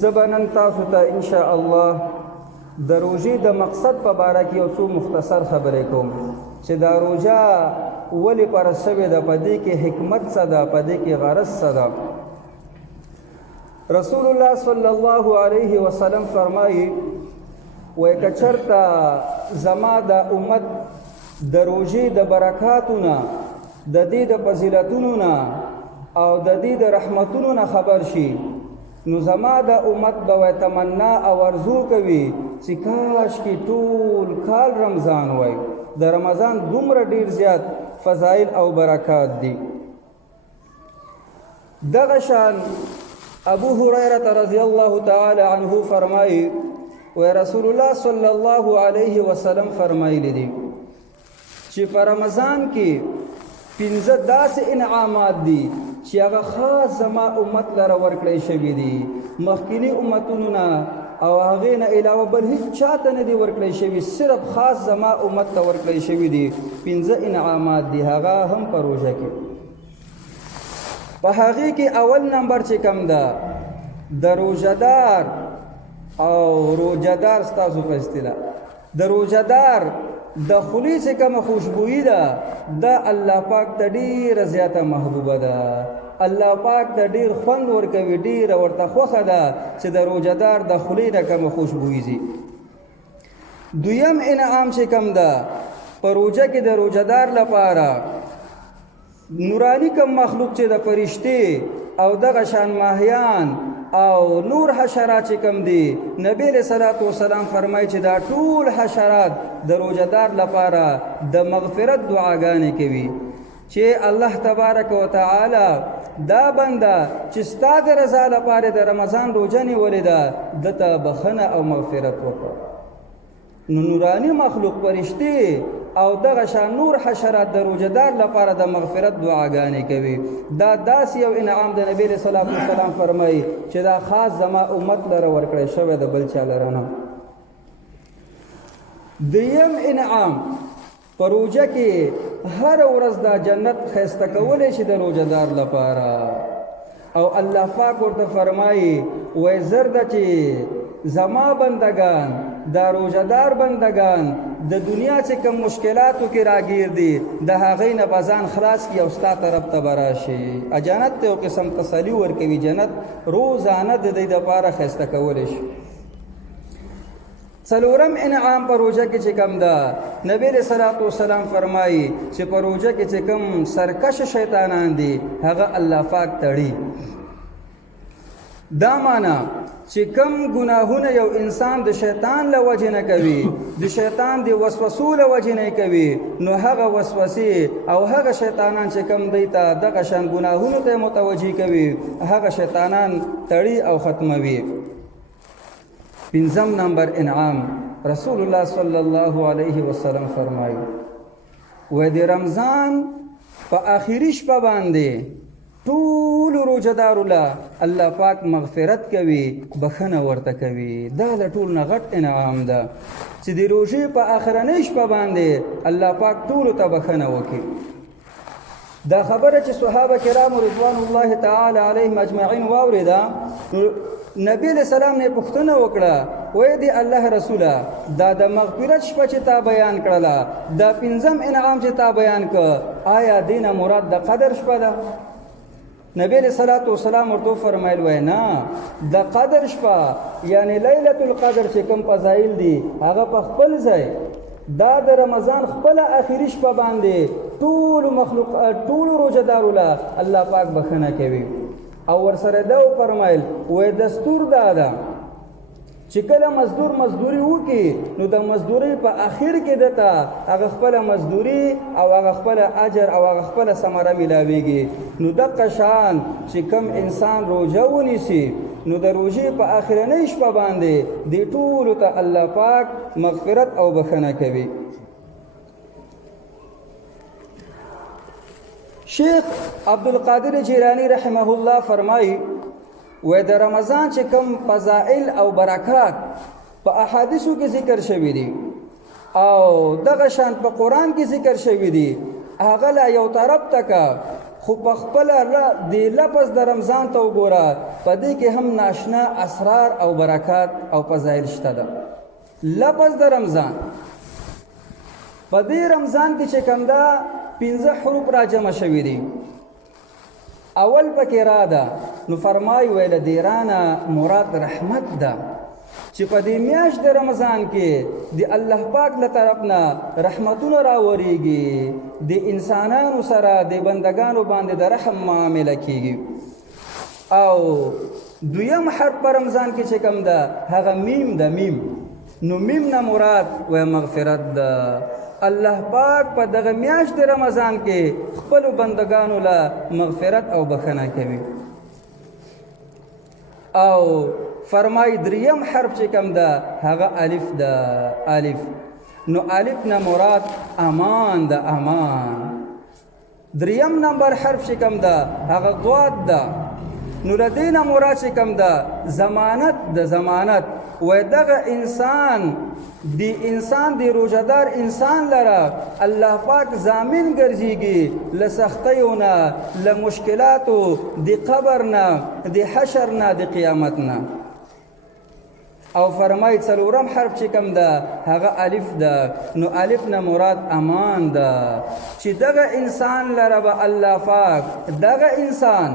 زبنن تاسو ته ان شاء الله د روژې د مقصد په باره کې یو څو مختصر خبرې کوم چې دا روژه ولې فرض شوې ده، په دې کې حکمت څه ده، په دې کې غرض څه ده. رسول الله صلی الله علیه وسلم فرمایي وایي که چېرته زما د امت د روژې د برکاتونه، د دې د فضیلتونو نه او د دې د رحمتونو نه خبر شي، نو زما د امت به تمنا او ارزو کوي چې کاش کې ټول کال رمضان وای. د رمضان دومره ډیر زیات فضایل او برکات دي. دغه شان ابو هريره رضی الله تعالی عنه فرمایي و رسول الله صلی الله علیه وسلم فرمایلی دي چې په رمضان کې 15 داسې انعامات دي چې هغه خاص زما امت لره ورکړی شوي دي، مخکینی امتونو نه او هغې نه علاوه بل هیڅ چاته نه دي ورکړی شوي، صرف خاص زما امت ته ورکړی شوي دي. 15 انعامات دي، هغه هم په روژه کې. په هغې کې اول نمبر چې کم ده د روژهدار او روژهدار ستاسو په اصطلاح د روژهدار د خولې چې کومه خوشبویي ده دا الله پاک ته ډېره زیاته محبوبه ده. الله پاک ته ډېر خوند ورکوي، ډېره ورته خوښه ده چې د روژهدار د خولې نه کومه خوشبویي ځي. دویم انعام چې کوم ده په روژه کې د روژهدار لپاره نورانی کم مخلوق چې د فرشتې او دغه شان ماهیان او نور حشرات چې کم دي، نبی علیہ الصلوۃ والسلام فرمایي چې دا ټول حشرات د روژهدار لپاره د مغفرت دعاګانې کوي چې الله تبارک وتعالی دا بنده چې ستا د رضا لپاره د رمضان روژه نیولې ده دته بخنه او مغفرت وکړه. نو نورانی مخلوق فرشتې او دغه شان نور حشرات د روژهدار لپاره د مغفرت دعاګانې کوي. دا داسې یو انعام د نبی علیہ الصلوۃ والسلام فرمایي چې دا خاص زما امت لره ورکړی شوی د بل چا لره نه. دویم انعام په روژه کې هر ورځ دا جنت ښایسته کولی شي د روژهدار لپاره، او الله پاک ورته فرمایي وایي زر ده چې زما بندگان دا روژهدار بندگان د دنیا چې کوم مشکلاتو کې راګیر دي د هغې نه به ځان خلاص کړي او ستا طرف ته به راشي. جنت ته یو قسم تسلي ورکوي، جنت روزانه د دې دپاره ښایسته کولی شي. څلورم انعام په روژه کې چې کوم ده نبی علیہ الصلوۃ والسلام فرمایي چې په روژه کې چې کوم سرکش شیطانان دي هغه الله پاک تړي. دا معنا چې کم ګناهونه یو انسان د شیطان له وجې نه کوي، د شیطان د وسوسو له وجې نه کوي، نو هغه وسوسې او هغه شیطانان چې کم دی ته دغه شان ګناهونو ته متوجه کوي هغه شیطانان تړي او ختموي. پنځم نمبر انعام رسول الله صلی الله علیه وسلم فرمایي و د رمضان په آخري شپه باندې ټول روژهدارو له الله پاک مغفرت کوي، بخنه ورته کوي. دا د ټول نه غټ انعام ده چې د روژې په آخرنۍ شپه باندې الله پاک ټولو ته بخنه وکړي. دا خبره چې صحابه کرام رضوان الله تعالی علیهم اجمعین واورېده، نبی علیہ السلام نه پوښتنه وکړه وایي دی الله رسوله دا د مغفرت شپه چې تا بیان کړله، دا پنځم انعام چې تا بیان کړ، آیا دینه مراد د قدر شپه ده؟ نبی علیہ الصلوۃ والسلام ورته فرمایل وای نه، د قدر شپه یعنی لیلۃ القدر چې کوم فضایل دي هغه په خپل ځای دا د رمضان خپل آخري شپه باندې ټول مخلوق ټول روژهدارو له الله پاک بخنه کوي. او ورسره دا فرمایل وای دستور دا ده چې کله مزدور مزدوري وکړي نو د مزدوري په آخر کې دته هغه خپله مزدوري او هغه خپله اجر او هغه خپله ثمره میلاویږي. نو دغه شان چې کوم انسان روژه ونیسي نو د روژې په آخرنۍ شپه باندې دې ټولو ته الله پاک مغفرت او بخنه کوي. شیخ عبدالقادر جیلانی رحمه الله فرمایي و د رمضان چې کوم فضائل او برکات په احادیثو کې ذکر شوي دي او دغه شان په قرآن کې ذکر شوي دي، هغه لا یو طرف ته که خو په خپل د لفظ د رمضان ته وګوره، په دې کې هم ناشنا اسرار او برکات او فضایل شته ده. لفظ د رمضان په دې رمضان کې چې کوم ده 15 حروف را جمع شوي دي. اول پکې را ده نو فرمای ویل دیرانه مراد رحمت ده چې په دې میاشت د رمضان کې د الله پاک له طرف نه رحمتونه راوریږي، د انسانانو سره د بندگانو باندې د رحم معامله کیږي. او دویم حرف په رمضان کې چې کوم ده هغه میم ده. میم نو میم نه مراد و مغفرت ده. الله پاک په دغه میاشت د رمضان کې خپل بندگانو له مغفرت او بخښنه کوي. او فرمای دریم حرف چې کوم ده هغه الف ده. الف نو الف نه مراد امان ده. امان. دریم نمبر حرف چې کوم ده هغه ضاد ده. نو د دې نه مراد چې کوم ده ضمانت ده. ضمانت و دغه انسان دی روزدار انسان لره الله پاک ضامن ګرځيږي له سختیو نه، له مشکلاتو، د قبر نه، د حشر نه، د قیامت نه. او فرمای څلورم حرف چې کوم ده هغه الف ده. نو الف نه مراد امان ده چې دغه انسان لره به الله پاک دغه انسان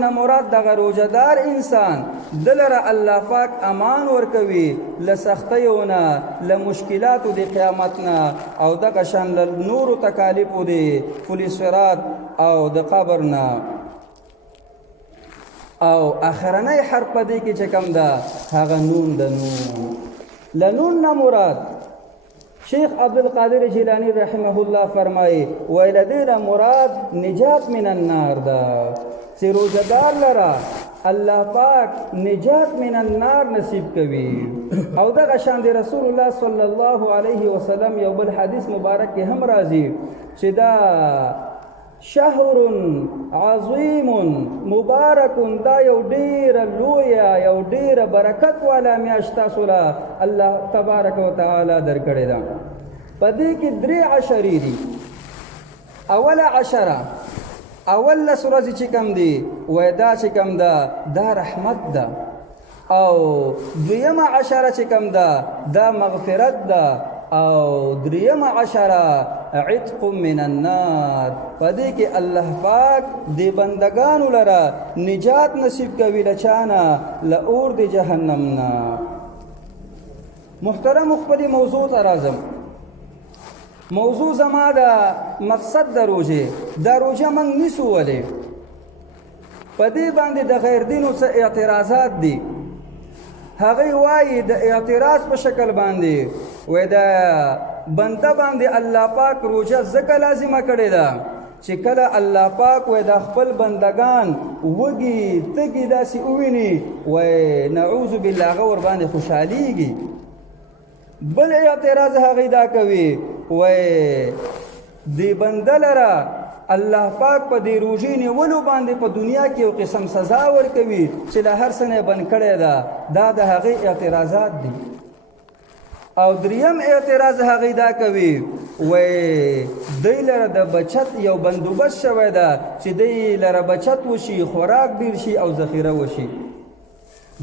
نه مراد دغه روزدار انسان دلره الله پاک امان ورکوي له سختیو نه، له مشکلاتو د قیامت نه، او دغه شان له نورو تکالیفو د پولیس فرات او د قبر نه. او اخرنی حرف په دې کې چې کوم ده هغه نون ده. نون لنون نه مراد شیخ عبدالقادر جیلانی رحمه الله فرمایي ویل دې مراد نجات من النار ده چې روزدار لره الله پاک نجات من النار نصیب کوي. او دغه شان د رسول الله صلی الله علیه وسلم یو بل حدیث مبارک کې هم راځي چې دا شهر عظیم مبارک، دا یو ډیر لویه یو ډیر برکت والا میاشت تاسو له الله تبارک وتعالی درکړې ده. په دې کې 3 عشرې دي. اوله عشره اول لس ورځې چې کوم دي وای دا چې کوم ده دا رحمت ده. او دویمه عشره چې کوم ده دا مغفرت ده. او دریمه عشره عتق من النار، په دې کې الله پاک د بندگانو لره نجات نصیب کوي له چانه له اور د جهنم نه. محترم خپل موضوع ته راځم. موضوع زما د مقصد د روژې موږ نیسو ولې په دې باندې د غیر دینو څه اعتراضات دي. هغه وایي د اعتراض په شکل باندې وای دا بنده باندې الله پاک روزه ځکه لازمه کړې ده چې کله الله پاک وای د خپل بندگان وږي تږي داسې وویني وای نعوذ بالله هغه ور باندې خوشحالیږي. بل اعتراض هغه دا کوي وای دی بنده لره الله پاک په دې روزې نیولو باندې په دنیا کې یو قسم سزا ورکوي چې له هر څه نه بند کړی ده. دا د هغې اعتراضات دي. او دریم اعتراض هغې دا کوي وای دی لره د بچت یو بندوبست شوی ده چې دی لره بچت وشي، خوراک ډیر شي او ذخیره وشي.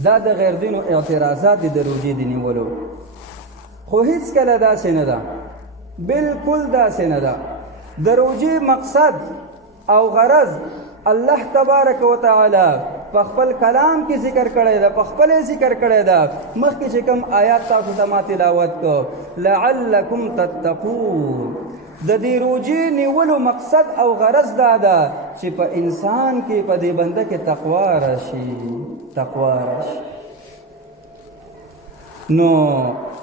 دا د غیر دینو اعتراضات دي د روزې د نیولو. خو هیڅ کله داسې نه ده، بالکل داسې نه ده. د روزې مقصد او غرض الله تبارک وتعالی په خپل کلام کې ذکر کړی ده، په خپل ذکر کړی ده. مخکې چې کوم آیات تاسو ته ما تلاوت کو لعلکم تتقون، د دې روزې نیولو مقصد او غرض دا ده چې په انسان کې په دې بنده کې تقوا راشي. تقوا راشي. نو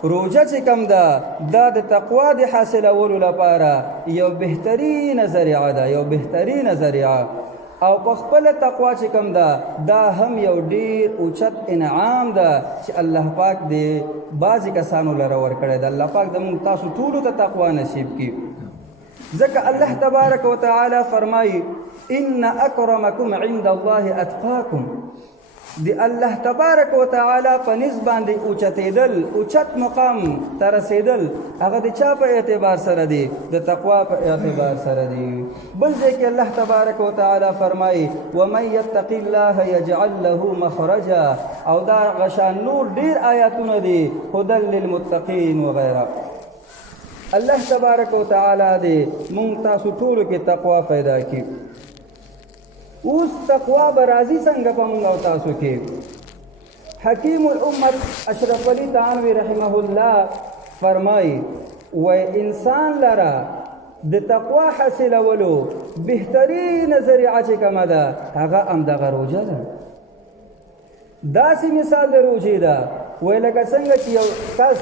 روزه چې کوم ده دا د تقوا د حاصلولو لپاره یو بهترینه ذریعه ده، یو بهترینه ذریعه. او په خپل تقوا چې کوم ده دا هم یو ډیر اوچت انعام ده چې الله پاک دې بعضې کسانو لره ورکړی ده. الله پاک د موږ تاسو ټولو ته تقوا نصیب کړي. ځکه الله تبارک وتعالی فرمایي ان اکرمکم عند الله اتقاکم، دی الله تبارک و تعالی په نسبت باندې اوچتېدل اوچت مقام ته رسېدل هغه د چا په اعتبار سره دی د تقوا په اعتبار سره دی بل ځای کې الله تبارک و تعالی فرمایي ومن یتق الله یجعل له مخرجا او دا غشان نور ډیر آیاتونه دي هدى للمتقین وغیره الله تبارک و تعالی دې مونږ تاسو ټولو کې تقوا پیدا کړي اوس تقوا برازي څنګه په مونږ او تاسو کې حکیم الامت اشرف علی تھانوی رحمه الله فرمایي و انسان لرا د تقوا حاصلولو بهترین ذریعه چې کومه ده هغه همدغه روژه ده داسې مثال د روژې ده وای لکه څنګه چې یو کس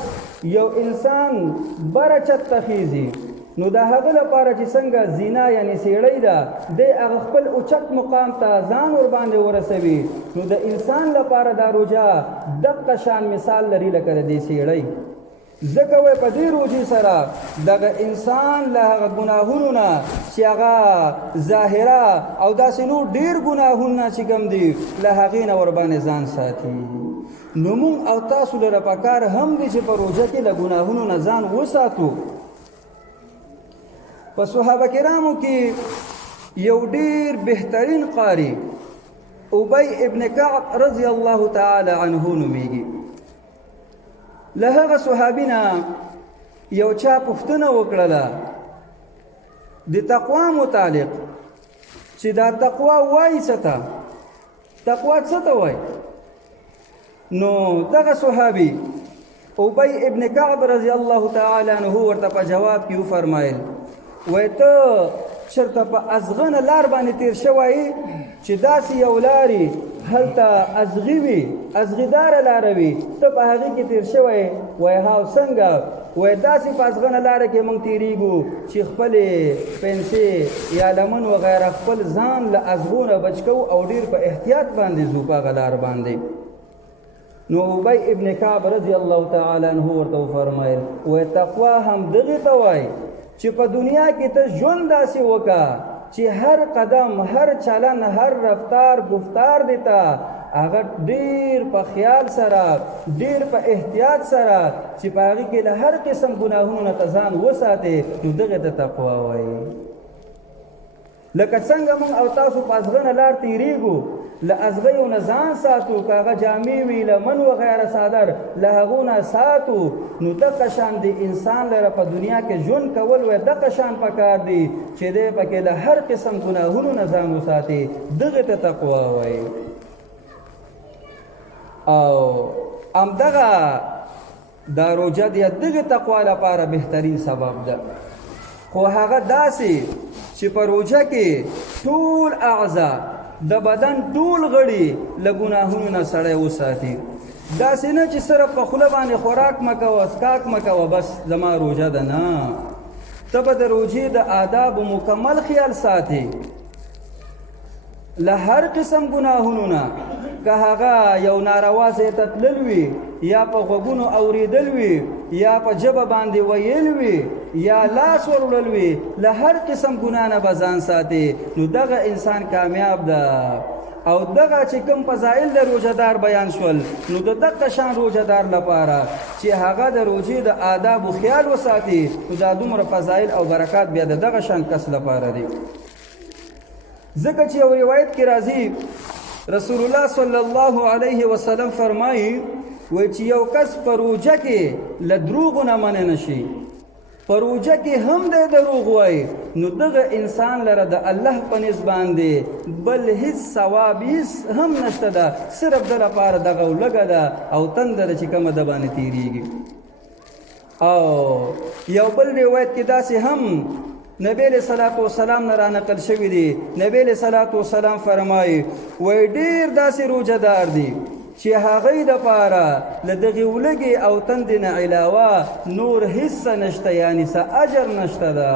یو انسان بره چت ته خیزي نو د هغه لپاره چې څنګه زینا یعنی سیړۍ ده د هغه خپل اوچت مقام ته ځان ور باندې ورسوي نو د انسان لپاره دا روژه دقه شان مثال لري لکه د دې سیړۍ ځکه وای په دې روژې سره دغه انسان له هغه ګناهونو نه چې هغه ظاهره او داسې نور ډېر ګناهونه چې کوم دي له هغې نه ور باندې ځان ساتي نو مونږ او تاسو لره پکار هم دی چې په روژه کې له ګناهونو نه ځان وساتو په صحابه کرامو کې یو ډېر بهترین قاری ابی ابن کعب رضی الله تعالی عنه نومیږي له هغه صحابي نه یو چا پوښتنه وکړله د تقوا متعلق چې دا تقوا وایي څه ته تقوا څه ته وایي نو دغه صحابي ابی ابن کعب رضی الله تعالی عنه ورته په جواب کې وفرمایل وای ته چېرته په ازغنه لار باندې تیر شوی چې داسې یو لارې هلته ازغي وي ازغیداره لاره وي ته په هغې کې تیر شوی وای هاو څنګه وای داسې په ازغنه لاره کې موږ تیریږو چې خپلې پنسې یا لمن وغیره خپل ځان له ازغونه بچ کوو او ډېر په احتیاط باندې ځو په هغه لار باندې نو ابی ابن کعب رضی الله تعالی عنه ورته وفرمیل وای تقوا هم دغې ته وایي چې په دنیا کې ته ژوند داسې وکړه چې هر قدم هر چلن هر رفتار گفتار دیتا هغه ډیر په خیال سره ډیر په احتیاط سره چې په هغې کې له هر قسم ګناهونو نه ته ځان وساتې نو دغې ته تقوا وایي لکه څنګه موږ او تاسو په ازغنه لار تیریږو له ازغیو نه ځان ساتو که هغه جامې وي لمن وغیره صادر له هغو نه ساتو نو دغه شان د انسان لره په دنیا کې ژوند کول وی دغه شان پکار دی چې دی پکې له هر قسم ګناهونو نه ځان وساتي دغې ته تقوا وایي او همدغه دا روژه د دغې تقوا لپاره بهترین سبب ده خو هغه داسې چې په روژه کې ټول اعضا د بدن ټول غړي له ګناهونو نه سړی وساتي داسې نه چې صرف په خوله باندې خوراک مه کوه څښاک مه کوه بس زما روژه ده نه ته به د روژې د آدابو مکمل خیال ساتي له هر قسم ګناهونو نه که هغه یو ناروا ځای ته تلل وي یا په غوږونو اورېدل وي یا په ژبه باندې ویل وي یا لاس وروړل وي له هر قسم ګناه نه به ځان ساتي نو دغه انسان کامیاب ده او دغه چې کوم فضایل د روژهدار بیان شول نو د دغه شان روژهدار لپاره چې هغه د روژې د آدابو خیال وساتي نو دا دومره فضایل او برکات بیا د دغه شان کس لپاره دي ځکه چې یو روایت کې راځي رسول الله صلی الله علیه وسلم فرمایي وای چې یو کس په روژه کې له دروغو نه منع نشي په روژه کې هم د دروغ وای نو دغه انسان لره د الله په نسبت باندې بل هیڅ ثواب هم نشته ده صرف د لپاره دغه لږه ده او تنده چې کومه د باندې تیریږي او یو بل روایت کې داسې هم نبی علیہ الصلوۃ والسلام نه را نقل شوی دی نبی علیہ الصلوۃ والسلام فرمایي وای ډیر داسې روژهدار دي چې هغې دپاره له دغې ولږې او تندې نه علاوه نور هیڅ نشته یعنې څه اجر نشته ده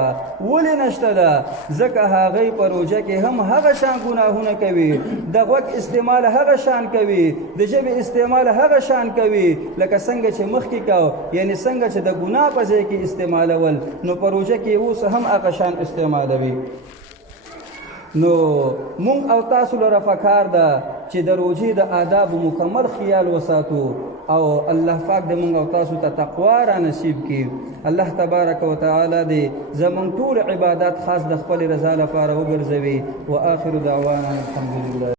ولې نشته ده ځکه هغې په روژه کې هم هغه شان ګناهونه کوي د غوږ استعمال هغه شان کوي د ژبې استعمال هغه شان کوي لکه څنګه چې مخکې کو یعنې څنګه چې د ګناه په ځای کې استعمالول نو په روژه کې اوس هم هغه شان استعمالوي نو مونږ او تاسو لره پکار ده چې د روژې د آداب مکمل خیال وساتو او الله پاک د موږ او تاسو ته تقوا را نصیب کړي. الله تبارک وتعالی دې زموږ ټول عبادات خاص د خپل رضا لپاره وګرځوي. واخر دعوانا الحمدلله.